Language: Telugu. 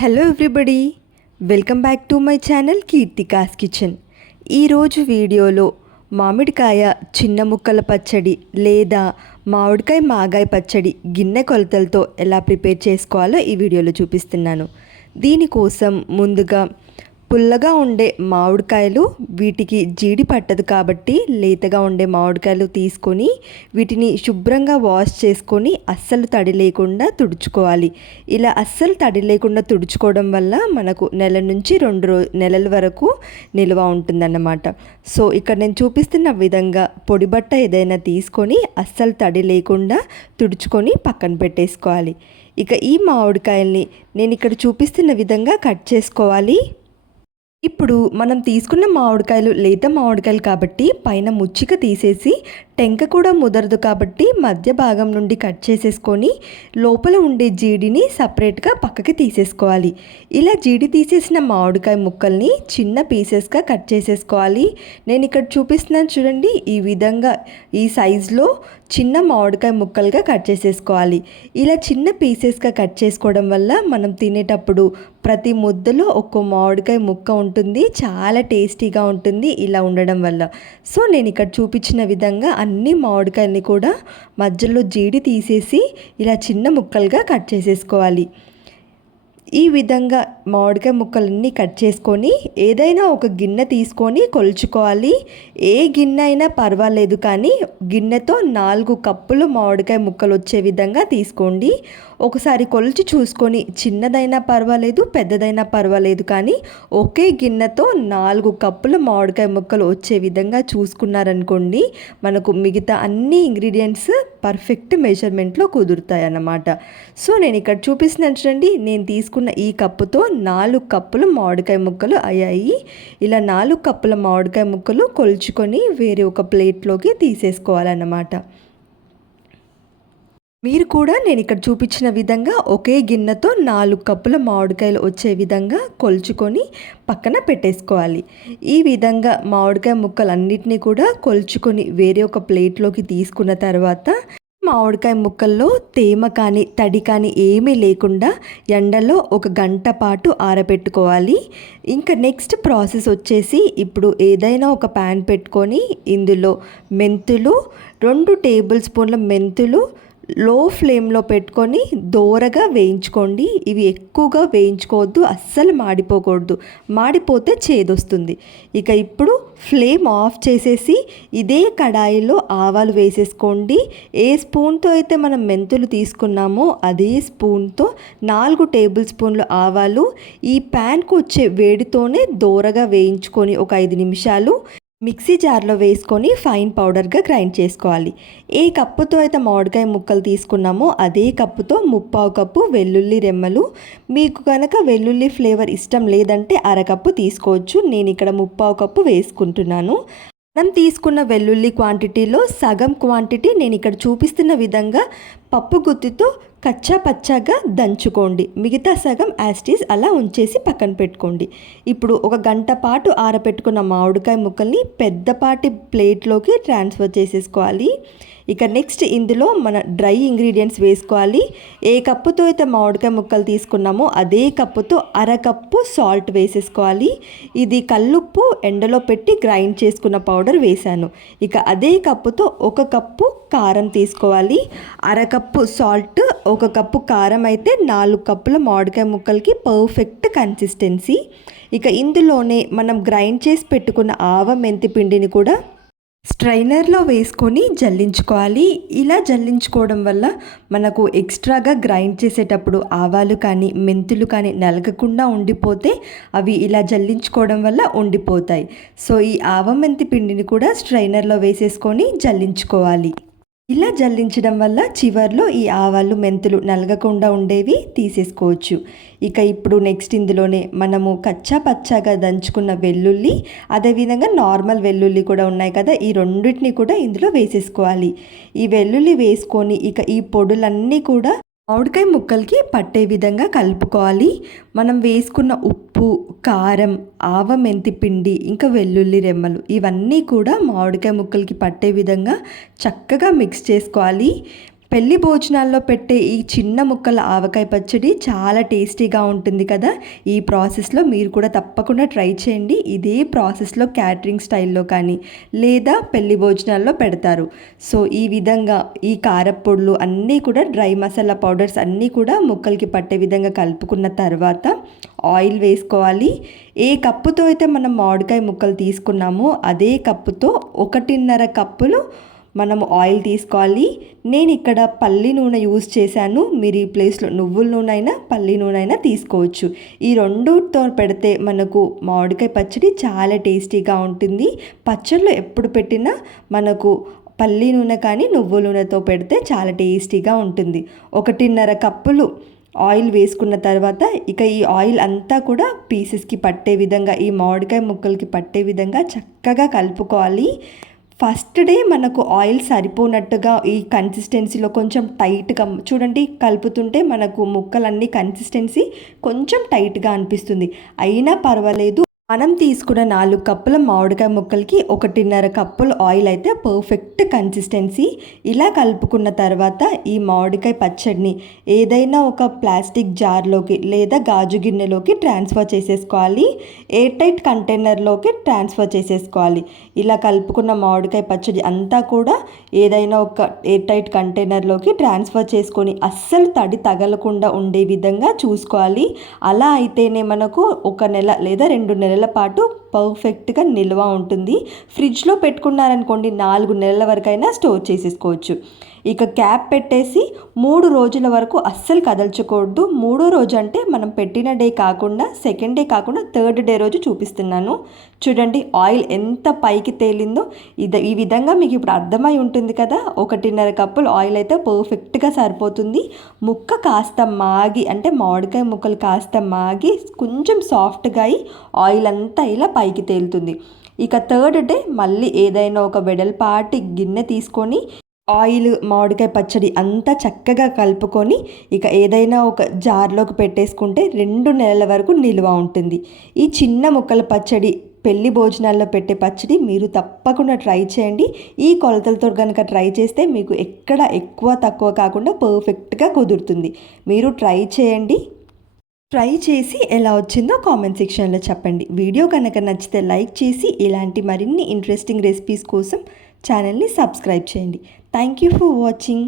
Hello everybody welcome back to my channel Keerthika's kitchen ఈరోజు వీడియోలో మామిడికాయ చిన్న ముక్కల పచ్చడి లేదా మామిడికాయ మాగాయ పచ్చడి గిన్నె కొలతలతో ఎలా ప్రిపేర్ చేసుకోవాలో ఈ వీడియోలో చూపిస్తున్నాను. దీనికోసం ముందుగా పుల్లగా ఉండే మామిడికాయలు వీటికి జీడి పట్టదు కాబట్టి లేతగా ఉండే మామిడికాయలు తీసుకొని వీటిని శుభ్రంగా వాష్ చేసుకొని అస్సలు తడి లేకుండా తుడుచుకోవాలి. ఇలా అస్సలు తడి లేకుండా తుడుచుకోవడం వల్ల మనకు నెల నుంచి రెండు రో నెలల వరకు నిల్వ ఉంటుందన్నమాట. సో ఇక్కడ నేను చూపిస్తున్న విధంగా పొడి బట్ట ఏదైనా తీసుకొని అస్సలు తడి లేకుండా తుడుచుకొని పక్కన పెట్టేసుకోవాలి. ఇక ఈ మామిడికాయల్ని నేను ఇక్కడ చూపిస్తున్న విధంగా కట్ చేసుకోవాలి. ఇప్పుడు మనం తీసుకున్న మామిడికాయలు లేత మామిడికాయలు కాబట్టి పైన ముచ్చిక తీసేసి టెంక కూడా ముదరదు కాబట్టి మధ్య భాగం నుండి కట్ చేసేసుకొని లోపల ఉండే జీడిని సపరేట్గా పక్కకి తీసేసుకోవాలి. ఇలా జీడి తీసేసిన మామిడికాయ ముక్కల్ని చిన్న పీసెస్గా కట్ చేసేసుకోవాలి. నేను ఇక్కడ చూపిస్తున్నాను చూడండి ఈ విధంగా ఈ సైజులో చిన్న మామిడికాయ ముక్కలుగా కట్ చేసేసుకోవాలి. ఇలా చిన్న పీసెస్గా కట్ చేసుకోవడం వల్ల మనం తినేటప్పుడు ప్రతి ముద్దలో ఒక్కో మామిడికాయ ముక్క ఉంటుంది. చాలా టేస్టీగా ఉంటుంది ఇలా ఉండడం వల్ల. సో నేను ఇక్కడ చూపించిన విధంగా అన్ని మామిడికాయని కూడా మధ్యలో జీడి తీసేసి ఇలా చిన్న ముక్కలుగా కట్ చేసేసుకోవాలి. ఈ విధంగా మామిడికాయ ముక్కలన్నీ కట్ చేసుకొని ఏదైనా ఒక గిన్నె తీసుకొని కొలుచుకోవాలి. ఏ గిన్నె అయినా పర్వాలేదు కానీ గిన్నెతో నాలుగు కప్పులు మామిడికాయ ముక్కలు వచ్చే విధంగా తీసుకోండి. ఒకసారి కొలిచి చూసుకొని చిన్నదైనా పర్వాలేదు పెద్దదైనా పర్వాలేదు కానీ ఒకే గిన్నెతో నాలుగు కప్పులు మామిడికాయ ముక్కలు వచ్చే విధంగా చూసుకున్నారనుకోండి మనకు మిగతా అన్ని ఇంగ్రీడియంట్స్ పర్ఫెక్ట్ మెజర్మెంట్లో కుదురుతాయి అన్నమాట సో నేను ఇక్కడ చూపిస్తున్నాను చూడండి నేను తీసుకున్న ఈ కప్పుతో నాలుగు కప్పులు మామిడికాయ ముక్కలు అయ్యాయి. ఇలా నాలుగు కప్పుల మామిడికాయ ముక్కలు కొలుచుకొని వేరే ఒక ప్లేట్లోకి తీసేసుకోవాలన్నమాట. మీరు కూడా నేను ఇక్కడ చూపించిన విధంగా ఒకే గిన్నెతో నాలుగు కప్పుల మామిడికాయలు వచ్చే విధంగా కొలుచుకొని పక్కన పెట్టేసుకోవాలి. ఈ విధంగా మామిడికాయ ముక్కలన్నిటినీ కూడా కొలుచుకొని వేరే ఒక ప్లేట్లోకి తీసుకున్న తర్వాత మామిడికాయ ముక్కల్లో తేమ కానీ తడి కానీ ఏమీ లేకుండా ఎండలో ఒక గంట పాటు ఆరబెట్టుకోవాలి. ఇంకా నెక్స్ట్ ప్రాసెస్ వచ్చేసి ఇప్పుడు ఏదైనా ఒక ప్యాన్ పెట్టుకొని ఇందులో మెంతులు రెండు టేబుల్ స్పూన్ల మెంతులు లో ఫ్లేమ్లో పెట్టుకొని దోరగా వేయించుకోండి. ఇవి ఎక్కువగా వేయించుకోవద్దు అస్సలు మాడిపోకూడదు. మాడిపోతే చేదొస్తుంది. ఇక ఇప్పుడు ఫ్లేమ్ ఆఫ్ చేసేసి ఇదే కడాయిలో ఆవాలు వేసేసుకోండి. ఏ స్పూన్తో అయితే మనం మెంతులు తీసుకున్నామో అదే స్పూన్తో నాలుగు టేబుల్ స్పూన్లు ఆవాలు. ఈ ప్యాన్కు వచ్చే వేడితోనే దోరగా వేయించుకొని ఒక ఐదు నిమిషాలు మిక్సీ జార్లో వేసుకొని ఫైన్ పౌడర్గా గ్రైండ్ చేసుకోవాలి. ఏ కప్పుతో అయితే మామిడికాయ ముక్కలు తీసుకున్నామో అదే కప్పుతో ముప్పావు కప్పు వెల్లుల్లి రెమ్మలు. మీకు కనుక వెల్లుల్లి ఫ్లేవర్ ఇష్టం లేదంటే అరకప్పు తీసుకోవచ్చు. నేను ఇక్కడ ముప్పావు కప్పు వేసుకుంటున్నాను. మనం తీసుకున్న వెల్లుల్లి క్వాంటిటీలో సగం క్వాంటిటీ నేను ఇక్కడ చూపిస్తున్న విధంగా పప్పు గుత్తితో కచ్చా పచ్చాగా దంచుకోండి. మిగతా సగం యాస్టీస్ అలా ఉంచేసి పక్కన పెట్టుకోండి. ఇప్పుడు ఒక గంట పాటు ఆరబెట్టుకున్న మామిడికాయ ముక్కల్ని పెద్దపాటి ప్లేట్లోకి ట్రాన్స్ఫర్ చేసేసుకోవాలి. ఇక నెక్స్ట్ ఇందులో మన డ్రై ఇంగ్రీడియంట్స్ వేసుకోవాలి. ఏ కప్పుతో అయితే మామిడికాయ ముక్కలు తీసుకున్నామో అదే కప్పుతో అరకప్పు సాల్ట్ వేసేసుకోవాలి. ఇది కల్లుప్పు ఎండలో పెట్టి గ్రైండ్ చేసుకున్న పౌడర్ వేశాను. ఇక అదే కప్పుతో ఒక కప్పు కారం తీసుకోవాలి. అరకప్పు సాల్ట్ ఒక కప్పు కారం అయితే నాలుగు కప్పుల మామిడికాయ ముక్కలకి పర్ఫెక్ట్ కన్సిస్టెన్సీ. ఇక ఇందులోనే మనం గ్రైండ్ చేసి పెట్టుకున్న ఆవ మెంతి పిండిని కూడా స్ట్రైనర్లో వేసుకొని జల్లించుకోవాలి. ఇలా జల్లించుకోవడం వల్ల మనకు ఎక్స్ట్రాగా గ్రైండ్ చేసేటప్పుడు ఆవాలు కానీ మెంతులు కానీ నలగకుండా ఉండిపోతే అవి ఇలా జల్లించుకోవడం వల్ల ఉండిపోతాయి. సో ఈ ఆవ మెంతి పిండిని కూడా స్ట్రైనర్లో వేసేసుకొని జల్లించుకోవాలి. ఇలా జల్లించడం వల్ల చివర్లో ఈ ఆవాలు మెంతులు నలగకుండా ఉండేవి తీసేసుకోవచ్చు. ఇక ఇప్పుడు నెక్స్ట్ ఇందులోనే మనము కచ్చా పచ్చాగా దంచుకున్న వెల్లుల్లి అదేవిధంగా నార్మల్ వెల్లుల్లి కూడా ఉన్నాయి కదా ఈ రెండింటిని కూడా ఇందులో వేసేసుకోవాలి. ఈ వెల్లుల్లి వేసుకొని ఇక ఈ పొడులన్నీ కూడా మామిడికాయ ముక్కలకి పట్టే విధంగా కలుపుకోవాలి. మనం వేసుకున్న ఉప్పు కారం ఆవ మెంతి పిండి ఇంకా వెల్లుల్లి రెమ్మలు ఇవన్నీ కూడా మామిడికాయ ముక్కలకి పట్టే విధంగా చక్కగా మిక్స్ చేసుకోవాలి. పెళ్ళి భోజనాల్లో పెట్టే ఈ చిన్న ముక్కల ఆవకాయ పచ్చడి చాలా టేస్టీగా ఉంటుంది కదా. ఈ ప్రాసెస్లో మీరు కూడా తప్పకుండా ట్రై చేయండి. ఇదే ప్రాసెస్లో క్యాటరింగ్ స్టైల్లో కానీ లేదా పెళ్ళి భోజనాల్లో పెడతారు. సో ఈ విధంగా ఈ కారపొడులు అన్నీ కూడా డ్రై మసాలా పౌడర్స్ అన్నీ కూడా ముక్కలకి పట్టే విధంగా కలుపుకున్న తర్వాత ఆయిల్ వేసుకోవాలి. ఏ కప్పుతో అయితే మనం మామిడికాయ ముక్కలు తీసుకున్నామో అదే కప్పుతో ఒకటిన్నర కప్పులు మనము ఆయిల్ తీసుకోవాలి. నేను ఇక్కడ పల్లి నూనె యూజ్ చేశాను. మీరు ఈ ప్లేస్లో నువ్వుల నూనె అయినా పల్లి నూనె అయినా తీసుకోవచ్చు. ఈ రెండుతో పెడితే మనకు మామిడికాయ పచ్చడి చాలా టేస్టీగా ఉంటుంది. పచ్చళ్ళు ఎప్పుడు పెట్టినా మనకు పల్లి నూనె కానీ నువ్వుల నూనెతో పెడితే చాలా టేస్టీగా ఉంటుంది. ఒకటిన్నర కప్పులు ఆయిల్ వేసుకున్న తర్వాత ఇక ఈ ఆయిల్ అంతా కూడా పీసెస్కి పట్టే విధంగా ఈ మామిడికాయ ముక్కలకి పట్టే విధంగా చక్కగా కలుపుకోవాలి. ఫస్ట్ డే మనకు ఆయిల్ సరిపోనట్టుగా ఈ కన్సిస్టెన్సీలో కొంచెం టైట్గా చూడండి కలుపుతుంటే మనకు ముక్కలన్నీ కన్సిస్టెన్సీ కొంచెం టైట్గా అనిపిస్తుంది. అయినా పర్వాలేదు మనం తీసుకున్న నాలుగు కప్పుల మామిడికాయ ముక్కలకి ఒకటిన్నర కప్పుల ఆయిల్ అయితే పర్ఫెక్ట్ కన్సిస్టెన్సీ. ఇలా కలుపుకున్న తర్వాత ఈ మామిడికాయ పచ్చడిని ఏదైనా ఒక ప్లాస్టిక్ జార్లోకి లేదా గాజు గిన్నెలోకి ట్రాన్స్ఫర్ చేసేసుకోవాలి. ఎయిర్ టైట్ కంటైనర్లోకి ట్రాన్స్ఫర్ చేసేసుకోవాలి. ఇలా కలుపుకున్న మామిడికాయ పచ్చడి అంతా కూడా ఏదైనా ఒక ఎయిర్ టైట్ కంటైనర్లోకి ట్రాన్స్ఫర్ చేసుకొని అస్సలు తడి తగలకుండా ఉండే విధంగా చూసుకోవాలి. అలా అయితేనే మనకు ఒక నెల లేదా రెండు నెలల నెలల పాటు పర్ఫెక్ట్గా నిల్వ ఉంటుంది. ఫ్రిడ్జ్లో పెట్టుకున్నారనుకోండి నాలుగు నెలల వరకైనా స్టోర్ చేసేసుకోవచ్చు. ఇక క్యాప్ పెట్టేసి మూడు రోజుల వరకు అస్సలు కదల్చకూడదు. మూడో రోజు అంటే మనం పెట్టిన డే కాకుండా సెకండ్ డే కాకుండా థర్డ్ డే రోజు చూపిస్తున్నాను. చూడండి ఆయిల్ ఎంత పైకి తేలిందో. ఇది ఈ విధంగా మీకు ఇప్పుడు అర్థమై ఉంటుంది కదా. ఒకటిన్నర కప్పులు ఆయిల్ అయితే పర్ఫెక్ట్గా సరిపోతుంది. ముక్క కాస్త మాగి అంటే మామిడికాయ ముక్కలు కాస్త మాగి కొంచెం సాఫ్ట్గా అయి ఆయిల్ అంతా ఇలా పైకి తేలుతుంది. ఇక థర్డ్ డే మళ్ళీ ఏదైనా ఒక వెడల్పాటి గిన్నె తీసుకొని ఆయిల్ మామిడికాయ పచ్చడి అంతా చక్కగా కలుపుకొని ఇక ఏదైనా ఒక జార్లోకి పెట్టేసుకుంటే రెండు నెలల వరకు నిల్వ ఉంటుంది. ఈ చిన్న ముక్కల పచ్చడి పెళ్ళి భోజనాల్లో పెట్టే పచ్చడి మీరు తప్పకుండా ట్రై చేయండి. ఈ కొలతలతో కనుక ట్రై చేస్తే మీకు ఎక్కడ ఎక్కువ తక్కువ కాకుండా పర్ఫెక్ట్గా కుదురుతుంది. మీరు ట్రై చేయండి. ట్రై చేసి ఎలా వచ్చిందో కామెంట్ సెక్షన్లో చెప్పండి. వీడియో కనుక నచ్చితే లైక్ చేసి ఇలాంటి మరిన్ని ఇంట్రెస్టింగ్ రెసిపీస్ కోసం ఛానల్ని సబ్స్క్రైబ్ చేయండి. Thank you for watching